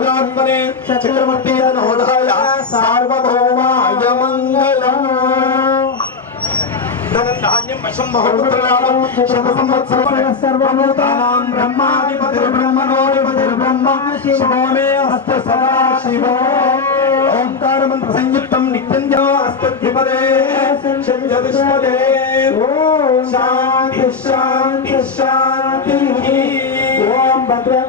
చక్రవర్తి నోదాయ సార్వభౌమాయ మంగళం ధనం ధాన్యం వశం బహుపుత్రాణం శత సంవత్సరం సర్వభూతానాం బ్రహ్మాధిపతిర్బ్రహ్మణోధిపతిర్బ్రహ్మ శివో మే హస్త సదా శివో ఓంకార మంత్ర సంయుక్తం నిత్యం అస్తద్విపదే చతుష్పదే శాంతి శాంతి శాంతి ఓం భద్రం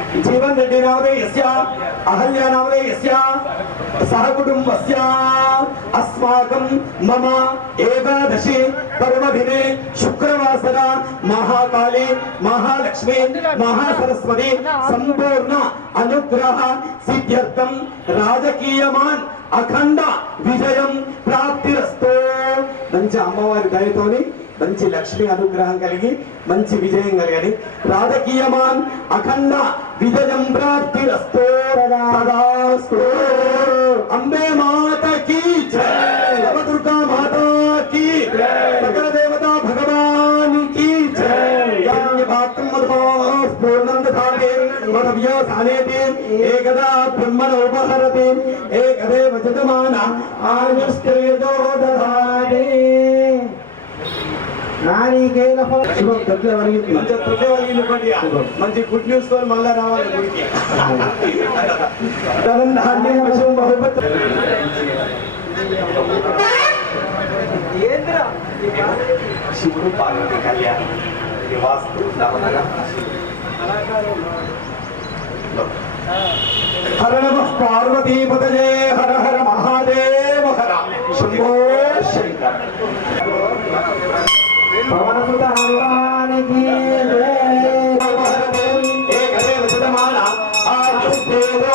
జీవన్ రెడ్డి నామధేయస్య అహల్య నామధేయస్య సహ అస్మాకం మమ ఏకాదశి పర్వదినే శుక్రవాసర మహాకాళి మహాలక్ష్మి మహాసరస్వతి సంపూర్ణ అనుగ్రహ సిద్ధ్యర్థం రాజకీయమాన్ అఖండ విజయం ప్రాప్తిరస్తో. మంచి అమ్మవారి దయతోని మంచి లక్ష్మి అనుగ్రహం కలిగి మంచి విజయం కలిగని రాజకీయమాన్ అఖండ విజయం ప్రాప్తిరస్తో తదాస్తు నారీకేల శుభం తొట్లే వరిగింది మంచి తొలి వలిగినటువంటి మంచి గుడ్ న్యూస్ తో మళ్ళా రావాలి గుడికి ధనం ధాన్యం వశం బహుమతి శివుడు పార్వతి కళ్యాణం ఇది వాస్తు నవనగా హర నమ పార్వతీపతయే హర హర మహాదేవ హర శంభో శంకర పవనసుత హనుమానికి ఏకదేవ శతమాన ఆయుష్ేదో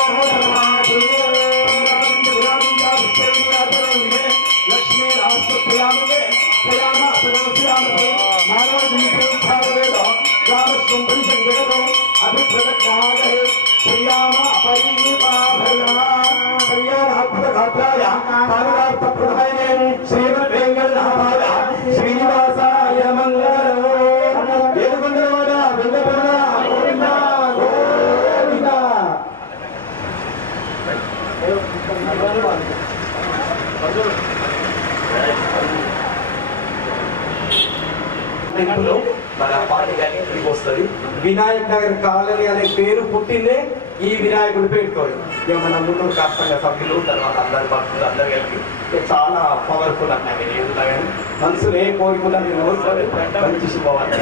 గుర్తింపులో మన పార్టీ కానీ వస్తుంది. వినాయక్ నగర్ కాలనీ అనే పేరు పుట్టిందే ఈ వినాయకుడి పేరుతో ఇక మన ముందు కాస్తంగా సభ్యులు తర్వాత అందరు భక్తులు అందరు కలిపి చాలా పవర్ఫుల్ అన్నాయి ఏదున్నా కానీ ఏ కోరికలు మీరు మంచి శుభవార్త.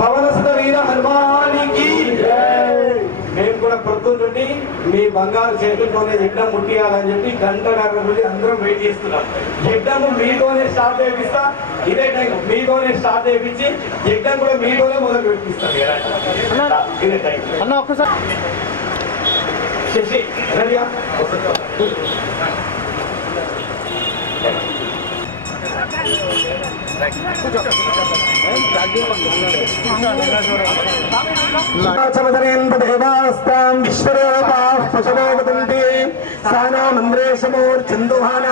పవనసుత వీర హనుమానికి. మేము కూడా నుండి మీ బంగారు చేతులతోనే యజ్ఞం ముట్టియాలని చెప్పి గంటన్నర నుండి అందరం వెయిట్ చేస్తున్నాం. యజ్ఞం మీతోనే స్టార్ట్ చేపిస్తా ఇదే టైం మీతోనే స్టార్ట్ చేయించి యజ్ఞం కూడా మీతోనే మొదలు పెట్టిస్తాం. ఇదే టైం అన్న ఒక్కసారి. శశి రెడీయా? దేవాస్తాం విశ్వరూపాః పశవో వదంతి సానా మంద్రేశమూర్చందుహాన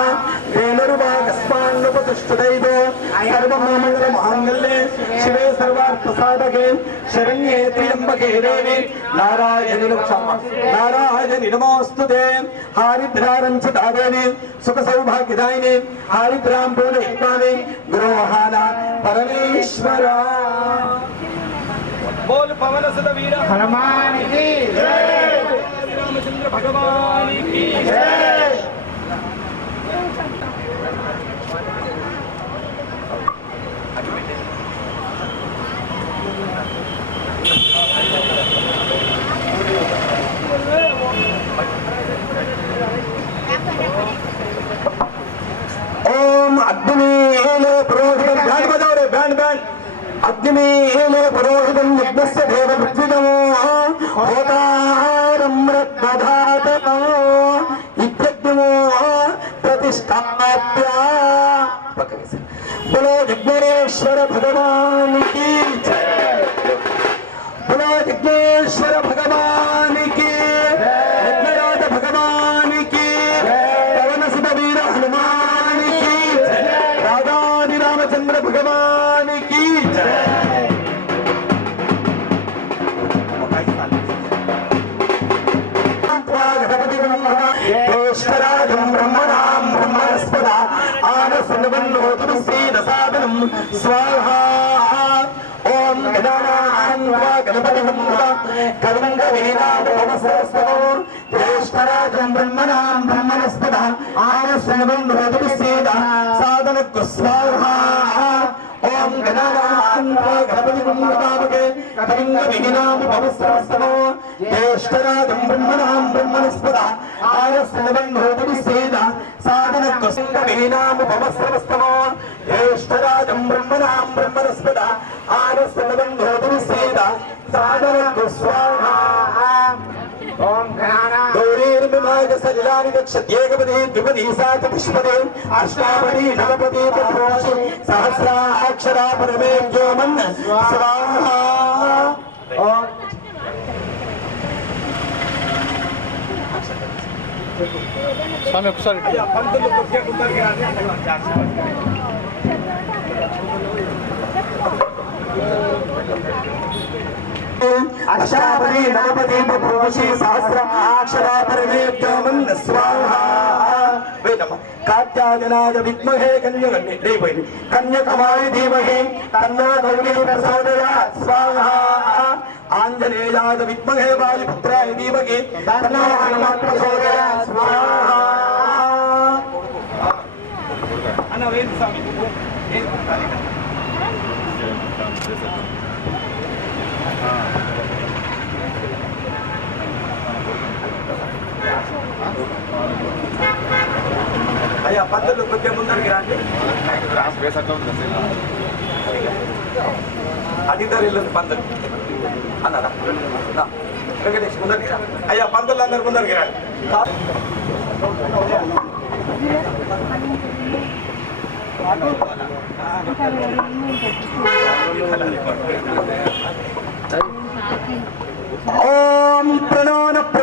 తేనరువాగస్మాన్నుపతిష్ఠుతైదో సర్వమామంగళ మాంగళ్యే శివే సర్వార్థ సాధకే శరణ్యే త్ర్యంబకే దేవి నారాయణి నారాయణి నమోస్తుతే హారిద్రారం చ దాదేవి సుఖ సౌభాగ్యదాయిని హారిద్రాం పూజయిత్వామి గ్రోహాన పరమేశ్వర బోల్ పవన సుత వీర హనుమానికి రామచంద్ర ராமச்சந்திர பகவான் ஓம் அக்னி புரோஹிதம் பேண்ட் பதவரே பேண்ட் பேண்ட் அக்னி புரோஹிதம் யஜ்ஞஸ்ய தேவ பிரத்விதமோ ஹோதா ప్రధాతమో ఇత్యగ్నిమో ప్రతిష్టమాప్య బలో విఘ్నేశ్వర భగవానికి బలో విఘ్నేశ్వర శివరాజం బ్రహ్మణాం బ్రహ్మణస్పద ఆనసన్నోతుం శ్రీరసాదనం. స్వాహా. ఓం గణానాం వా గణపతిం వా గంగవేనాదం సరస్వతో జ్యేష్ఠరాజం బ్రహ్మణాం బ్రహ్మణస్పద ఆనసన్నోతుం శ్రీద. సాధనకు స్వాహా. గణానాన్వా గణపతిం నమామకే కవింగ వీరామస్తమో జ్యేష్ఠరాజం బ్రహ్మణాం బ్రహ్మణస్పద ఆనసన్నవన్నోతుడు శ్రీద సాధనకు గౌరీర్మిమాయ సలిలాని దక్షత్యేకపది ద్విపది సాచతుష్పది అష్టాపది నవపది పద్మోషి సహస్రాక్షరా పరమే వ్యోమన్ స్వాహా ఓం స్వామి ఒకసారి అయ్యా పంతులు కొద్దిగా ముందరికి రండి. అష్టాపది నవపది పద్మోషి సహస్రాక్షరా పరమే వ్యోమన్ స్వాహా వేదమ కాత్యాయనాయ విద్మహే కన్యకన్య దేవై కన్యకమాయ ధీమహి తన్నో గౌరీ ప్రచోదయాత్ స్వాహా ఆంజనేయాయ విద్మహే వాయుపుత్రాయ ధీమహి తన్నో హనుమత్ ప్రచోదయాత్ స్వాహా అన్న వేది స్వామి ఏం అయ్యా పంతులు కొద్దిగా ముందరికి రాండి. అడిగారు వెళ్ళదు పంతులు అన్నారా వెంకటేష్ ముందరికి రా. అయ్యా పంతులు అందరు ముందరికి రండి ఓం ప్రణో ప్ర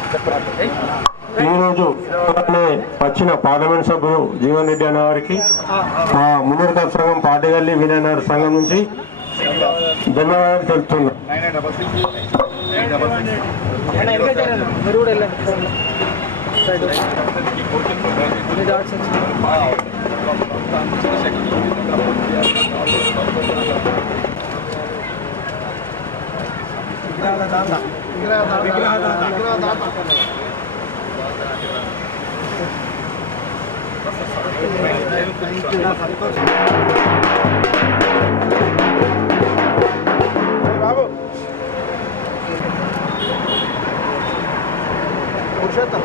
ఈరోజు వచ్చిన పార్లమెంట్ సభ్యులు జీవన్ రెడ్డి అన్న గారికి ఆ మున్నూరు సంఘం పాటిగల్లి వినయనగర్ సంఘం నుంచి ధన్యవాదాలు తెలుపుతున్నా. మీరు విగ్రహదాత. బాబు. పురుషోత్తం.